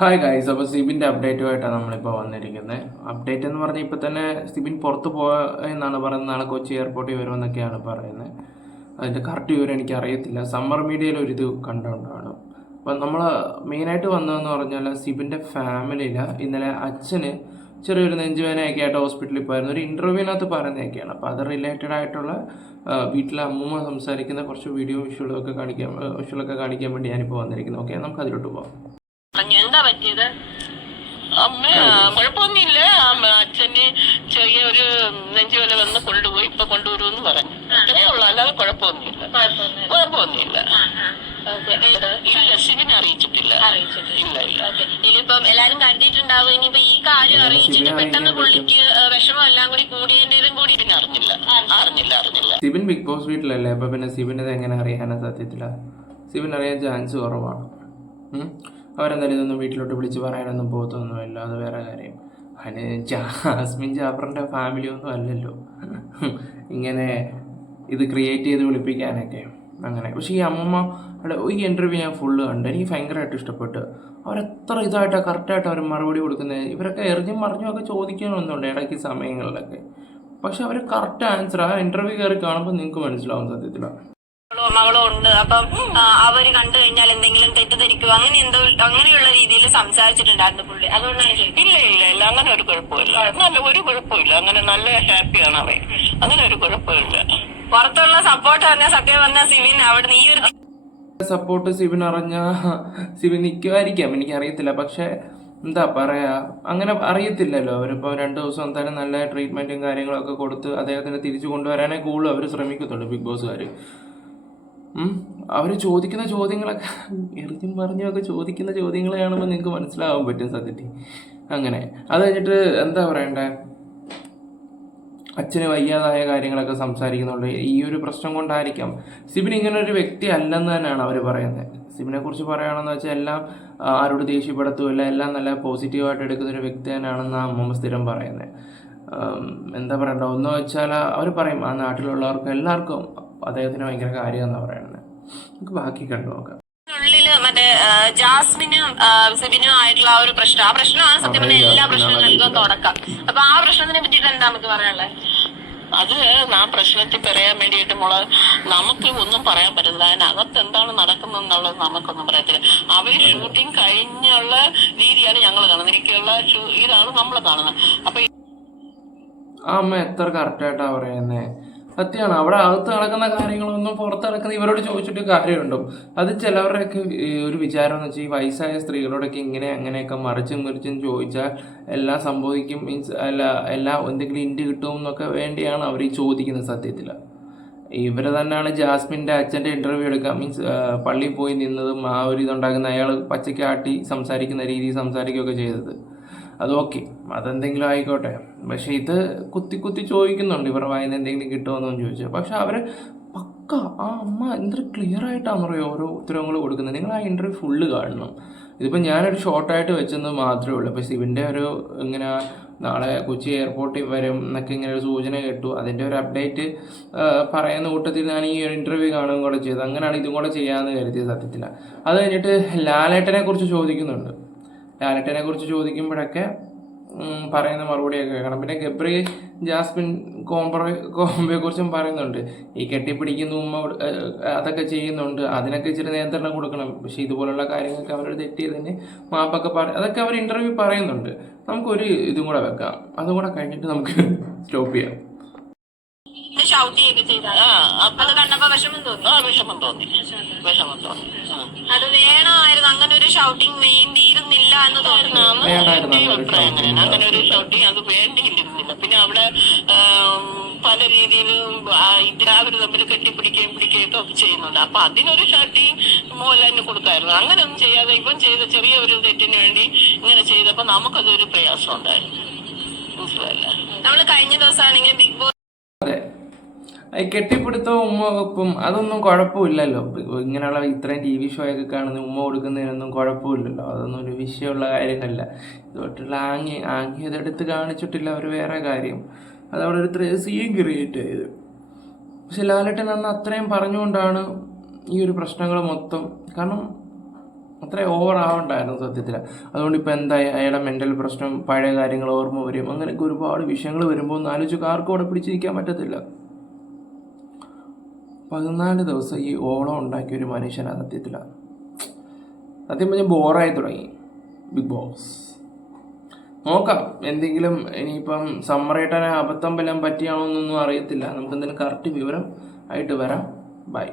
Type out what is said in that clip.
Hi guys, അപ്പോൾ സിബിൻ്റെ അപ്ഡേറ്റുമായിട്ടാണ് നമ്മളിപ്പോൾ വന്നിരിക്കുന്നത്. അപ്ഡേറ്റ് എന്ന് പറഞ്ഞാൽ ഇപ്പോൾ തന്നെ സിബിൻ പുറത്ത് എന്നാണ് പറയുന്നത്. നാളെ കൊച്ചി എയർപോർട്ടിൽ വരുമെന്നൊക്കെയാണ് പറയുന്നത്. അതിൻ്റെ കറക്റ്റ് വിവരം എനിക്കറിയത്തില്ല. സമ്മർ മീഡിയയിൽ ഒരു ഇത് കണ്ടുകൊണ്ടാണ്. അപ്പം നമ്മൾ മെയിനായിട്ട് വന്നതെന്ന് പറഞ്ഞാൽ സിബിൻ്റെ ഫാമിലിയിൽ ഇന്നലെ അച്ഛന് ചെറിയൊരു നെഞ്ചുവേദനയൊക്കെ ആയിട്ട് ഹോസ്പിറ്റലിൽ പോയിരുന്നു. ഒരു ഇൻ്റർവ്യൂവിനകത്ത് പറയുന്നതൊക്കെയാണ്. അപ്പോൾ അത് റിലേറ്റഡ് ആയിട്ടുള്ള വീട്ടിലെ അമ്മൂമ്മ സംസാരിക്കുന്ന കുറച്ച് വിഷ്വലൊക്കെ കാണിക്കാൻ വേണ്ടി ഞാനിപ്പോൾ വന്നിരിക്കുന്നു. ഓക്കെ, നമുക്ക് അതിലോട്ട് പോകാം. എന്താ പറ്റിയത്? അമ്മ കുഴപ്പമൊന്നുമില്ല. അച്ഛന് ചെറിയ ഒരു നെഞ്ചുവേദന വന്ന് കൊണ്ടുപോയി, ഇപ്പൊ കൊണ്ടുവരുമെന്ന് പറഞ്ഞു. അത്രേ ഉള്ളു, അല്ലാതെ കുഴപ്പമൊന്നുമില്ല. ഇല്ല, സിബിനെ അറിയിച്ചിട്ടില്ല. ഇല്ല ഇല്ല. ഇനിയിപ്പം എല്ലാരും കണ്ടിട്ടുണ്ടാവും. ഇനിയിപ്പോ ഈ കാര്യം അറിയിച്ചിട്ട് പെട്ടെന്ന് പുള്ളിക്ക് വിഷമം എല്ലാം കൂടി കൂടിയതിന്റെ കൂടി പിന്നെ അറിഞ്ഞില്ല. സിബിൻ ബിഗ് ബോസ് വീട്ടിലല്ലേ, അപ്പൊ പിന്നെ സിബിനത് എങ്ങനെ അറിയാനാ? സത്യത്തില സിബിൻ അറിയാൻ ചാൻസ് കുറവാണ്. അവരെന്തായാലും ഇതൊന്നും വീട്ടിലോട്ട് വിളിച്ച് പറയാനൊന്നും പോകത്തൊന്നുമില്ല. അത് വേറെ കാര്യം. അതിന് ജാസ്മിൻ ജാഫറിൻ്റെ ഫാമിലി ഒന്നും അല്ലല്ലോ ഇങ്ങനെ ഇത് ക്രിയേറ്റ് ചെയ്ത് വിളിപ്പിക്കാനൊക്കെ അങ്ങനെ. പക്ഷേ ഈ അമ്മമ്മയുടെ ഈ ഇൻ്റർവ്യൂ ഞാൻ ഫുള്ള് കണ്ട്. എനിക്ക് ഭയങ്കരമായിട്ട് ഇഷ്ടപ്പെട്ടു. അവരെത്ര ഇതായിട്ടാണ് കറക്റ്റായിട്ട് അവർ മറുപടി കൊടുക്കുന്നത്. ഇവരൊക്കെ എറിഞ്ഞും മറിഞ്ഞും ഒക്കെ ചോദിക്കണമെന്നുണ്ട് ഇടയ്ക്ക് സമയങ്ങളിലൊക്കെ. പക്ഷെ അവർ കറക്റ്റ് ആൻസർ ആ ഇൻ്റർവ്യൂ കയറി കാണുമ്പോൾ നിങ്ങൾക്ക് മനസ്സിലാവും സത്യത്തിലാണ്. മകളോ ഉണ്ട്. അപ്പം അവര് കണ്ടു കഴിഞ്ഞാൽ എന്തെങ്കിലും തെറ്റിദ്ധരിക്കുക അങ്ങനെയുള്ള രീതിയിൽ സംസാരിച്ചിട്ടുണ്ടായിരുന്നു പുള്ളി. അതുകൊണ്ടാണ് ഇല്ല അങ്ങനെ ഒരു കുഴപ്പമില്ല. ഒരു കുഴപ്പമില്ല. അങ്ങനെ നല്ല ഹാപ്പിയാണ് അവൻ. അങ്ങനെ ഒരു കുഴപ്പമില്ല. പുറത്തുള്ള സപ്പോർട്ട് പറഞ്ഞ സത്യം പറഞ്ഞാൽ സിബിൻ അവിടെ ഈ ഒരു സപ്പോർട്ട് സിബിൻ അറിഞ്ഞ സിബിൻ നിൽക്കുമായിരിക്കാം, എനിക്കറിയത്തില്ല. പക്ഷെ എന്താ പറയാ, അങ്ങനെ അറിയത്തില്ലല്ലോ. അവരിപ്പോൾ 2 ദിവസം എന്തായാലും നല്ല ട്രീറ്റ്മെന്റും കാര്യങ്ങളൊക്കെ കൊടുത്ത് അദ്ദേഹത്തിന് തിരിച്ചു കൊണ്ടുവരാനേ കൂടുതൽ അവർ ശ്രമിക്കത്തുള്ളൂ ബിഗ് ബോസുകാർ. അവർ ചോദിക്കുന്ന ചോദ്യങ്ങളൊക്കെ എറിഞ്ഞും പറഞ്ഞുമൊക്കെ ചോദിക്കുന്ന ചോദ്യങ്ങൾ കാണുമ്പോൾ നിങ്ങൾക്ക് മനസ്സിലാവാൻ പറ്റും സത്യത്തിൽ. അങ്ങനെ അത് കഴിഞ്ഞിട്ട് എന്താ പറയണ്ടേ, അച്ഛന് വയ്യാതായ കാര്യങ്ങളൊക്കെ സംസാരിക്കുന്നുണ്ട്. ഈ ഒരു പ്രശ്നം കൊണ്ടായിരിക്കാം. സിബിൻ ഇങ്ങനെ ഒരു വ്യക്തി അല്ലെന്ന് തന്നെയാണ് അവർ പറയുന്നത്. സിബിനെ കുറിച്ച് പറയുകയാണെന്ന് വെച്ചാൽ എല്ലാം ആരോട് ദേഷ്യപ്പെടുത്തുമില്ല, എല്ലാം നല്ല പോസിറ്റീവായിട്ട് എടുക്കുന്ന ഒരു വ്യക്തി തന്നെയാണെന്ന് അമ്മമ്മ സ്ഥിരം പറയുന്നത്. എന്താ പറയണ്ട, ഒന്ന് വെച്ചാൽ അവർ പറയും ആ നാട്ടിലുള്ളവർക്ക് എല്ലാവർക്കും അദ്ദേഹത്തിന് ഭയങ്കര കാര്യമെന്നാണ് പറയുന്നത്. നമുക്ക് ബാക്കി കണ്ടു നോക്കാം. ഉള്ളില് മറ്റേ ജാസ്മിനും സിബിനും ആയിട്ടുള്ള ആ ഒരു പ്രശ്നം, ആ പ്രശ്നമാണ് സത്യം പറഞ്ഞാൽ എല്ലാ പ്രശ്നങ്ങൾക്കും തുടക്കം. അപ്പൊ ആ പ്രശ്നത്തിനെ പറ്റിയിട്ട് എന്താ നമുക്ക് പറയാനുള്ളത്? അത് ആ പ്രശ്നത്തിൽ പറയാൻ വേണ്ടിയിട്ട് നമുക്ക് ഒന്നും പറയാൻ പറ്റില്ല. അതിനകത്ത് എന്താണ് നടക്കുന്നതെന്നുള്ളത് നമുക്കൊന്നും പറയത്തില്ല. അവര് ഷൂട്ടിംഗ് കഴിഞ്ഞുള്ള രീതിയാണ് ഞങ്ങൾ കാണുന്നത്. എനിക്കുള്ള ഇതാണ് നമ്മൾ കാണുന്നത്. അപ്പൊ ആ അമ്മ എത്ര കറക്റ്റായിട്ടാണ് പറയുന്നത്. സത്യമാണ്. അവിടെ അകത്ത് നടക്കുന്ന കാര്യങ്ങളൊന്നും പുറത്ത് നടക്കുന്ന ഇവരോട് ചോദിച്ചിട്ട് കാര്യമുണ്ടോ? അത് ചിലവരുടെയൊക്കെ ഒരു വിചാരം എന്ന് വെച്ചാൽ ഈ വയസ്സായ സ്ത്രീകളോടൊക്കെ ഇങ്ങനെ അങ്ങനെയൊക്കെ മറിച്ചും ചോദിച്ചാൽ എല്ലാം സംഭവിക്കും, മീൻസ് എല്ലാം എന്തെങ്കിലും ഇൻഡ് കിട്ടും എന്നൊക്കെ വേണ്ടിയാണ് അവർ ഈ ചോദിക്കുന്നത്. സത്യത്തിൽ ഇവർ തന്നെയാണ് ജാസ്മിൻ്റെ അച്ഛൻ്റെ ഇൻ്റർവ്യൂ എടുക്കുക, മീൻസ് പള്ളിയിൽ പോയി നിന്നതും ആ ഒരു ഇതുണ്ടാക്കുന്ന അയാൾ പച്ചക്കാട്ടി സംസാരിക്കുന്ന രീതി സംസാരിക്കുകയൊക്കെ ചെയ്തത്. അത് ഓക്കെ, അതെന്തെങ്കിലും ആയിക്കോട്ടെ. പക്ഷെ ഇത് കുത്തി ചോദിക്കുന്നുണ്ട് ഇവരുടെ വായിന്ന് എന്തെങ്കിലും കിട്ടുമെന്നൊന്നും ചോദിച്ചു. പക്ഷെ അവർ പക്ക ആ അമ്മ എന്തൊരു ക്ലിയർ ആയിട്ടാണെന്ന് പറയുക ഓരോ ഉത്തരങ്ങൾ കൊടുക്കുന്നത്. നിങ്ങൾ ആ ഇൻ്റർവ്യൂ ഫുള്ള് കാണണം. ഇതിപ്പോൾ ഞാനൊരു ഷോർട്ടായിട്ട് വെച്ചെന്ന് മാത്രമേ ഉള്ളൂ. അപ്പോൾ സിബിൻ്റെ ഒരു ഇങ്ങനെ നാളെ കൊച്ചി എയർപോർട്ടിൽ വരും എന്നൊക്കെ ഇങ്ങനെ ഒരു സൂചന കേട്ടു. അതിൻ്റെ ഒരു അപ്ഡേറ്റ് പറയുന്ന കൂട്ടത്തിൽ ഞാൻ ഈ ഒരു ഇൻ്റർവ്യൂ കാണുകയും കൂടെ ചെയ്തു. അങ്ങനെയാണ് ഇതും കൂടെ ചെയ്യാമെന്ന് കരുതിയത് സത്യത്തില്ല. അത് കഴിഞ്ഞിട്ട് ലാലേട്ടനെ കുറിച്ച് ചോദിക്കുന്നുണ്ട്. ലാലേട്ടനെ കുറിച്ച് ചോദിക്കുമ്പോഴൊക്കെ പറയുന്ന മറുപടിയൊക്കെ കേൾക്കണം. പിന്നെ ഗബ്രി ജാസ്മിൻ കോംബോയെ കുറിച്ചും പറയുന്നുണ്ട്. ഈ കെട്ടിപ്പിടിക്കുന്ന ഉമ്മ അതൊക്കെ ചെയ്യുന്നുണ്ട്, അതിനൊക്കെ ഇച്ചിരി നിയന്ത്രണം കൊടുക്കണം. പക്ഷെ ഇതുപോലുള്ള കാര്യങ്ങൾക്ക് അവരോട് തെറ്റിയതിന് മാപ്പൊക്കെ അതൊക്കെ അവർ ഇൻ്റർവ്യൂ പറയുന്നുണ്ട്. നമുക്കൊരു ഇതും കൂടെ വെക്കാം, അതും കൂടെ കഴിഞ്ഞിട്ട് നമുക്ക് സ്റ്റോപ്പ് ചെയ്യാം. അത് കണ്ടപ്പോ വിഷമം തോന്നി. അത് വേണമായിരുന്നു, അങ്ങനെ ഒരു ഷൗട്ടിങ് വേണ്ടിയിരുന്നില്ല എന്ന് തോന്നുന്നു. അങ്ങനെ ഒരു ഷൗട്ടിങ് അത് വേണ്ടിയിരുന്നില്ല. പിന്നെ അവിടെ പല രീതിയിലും അവര് തമ്മിൽ കെട്ടിപ്പിടിക്കുകയും പിടിക്കുകയും ഒക്കെ ചെയ്യുന്നുണ്ട്. അപ്പൊ അതിനൊരു ഷർട്ടിങ് മോഹൻലാലിന് കൊടുക്കായിരുന്നു. അങ്ങനെ ഒന്നും ചെയ്യാതെ ഇവൻ ചെയ്ത ചെറിയ ഒരു തെറ്റിന് വേണ്ടി ഇങ്ങനെ ചെയ്തപ്പോ നമുക്കതൊരു പ്രയാസം ഉണ്ടായിരുന്നു. മനസ്സിലല്ല, നമ്മള് കഴിഞ്ഞ ദിവസമാണെങ്കിൽ ബിഗ് ബോസ് കെട്ടിപ്പിടുത്തവും ഉമ്മ വെപ്പും അതൊന്നും കുഴപ്പമില്ലല്ലോ. ഇങ്ങനെയുള്ള ഇത്രയും TV ഷോ ഒക്കെ കാണുന്ന ഉമ്മ കൊടുക്കുന്നതിനൊന്നും കുഴപ്പമില്ലല്ലോ. അതൊന്നും ഒരു വിഷയമുള്ള കാര്യമല്ല. ഇതുമായിട്ടുള്ള ഇതെടുത്ത് കാണിച്ചിട്ടില്ല അവർ, വേറെ കാര്യം. അതവിടെ ഒരു സീൻ ക്രിയേറ്റ് ചെയ്ത്. പക്ഷെ ലാലേട്ടൻ അന്ന് അത്രയും പറഞ്ഞുകൊണ്ടാണ് ഈ ഒരു പ്രശ്നങ്ങൾ മൊത്തം. കാരണം അത്ര ഓവർ ആവണ്ടായിരുന്നു സത്യത്തിൽ. അതുകൊണ്ട് ഇപ്പോൾ എന്താ അയാളുടെ മെൻ്റൽ പ്രശ്നം, പഴയ കാര്യങ്ങൾ ഓർമ്മ വരും, അങ്ങനെയൊക്കെ ഒരുപാട് വിഷയങ്ങൾ വരുമ്പോൾ ഒന്ന് ആലോചിച്ച് ആർക്കും അവിടെ പിടിച്ചിരിക്കാൻ പറ്റത്തില്ല. 14 ദിവസം ഈ ഓളം ഉണ്ടാക്കിയ ഒരു മനുഷ്യനാണ് സത്യത്തിലാണ്. സത്യം പറഞ്ഞാൽ ബോറായി തുടങ്ങി ബിഗ് ബോസ്. നോക്കാം എന്തെങ്കിലും ഇനിയിപ്പം സമ്മറേട്ടനെ അബദ്ധം വല്ലതും പറ്റിയാണോ എന്നൊന്നും അറിയത്തില്ല. നമുക്ക് എന്തെങ്കിലും കറക്റ്റ് വിവരം ആയിട്ട് വരാം. ബൈ.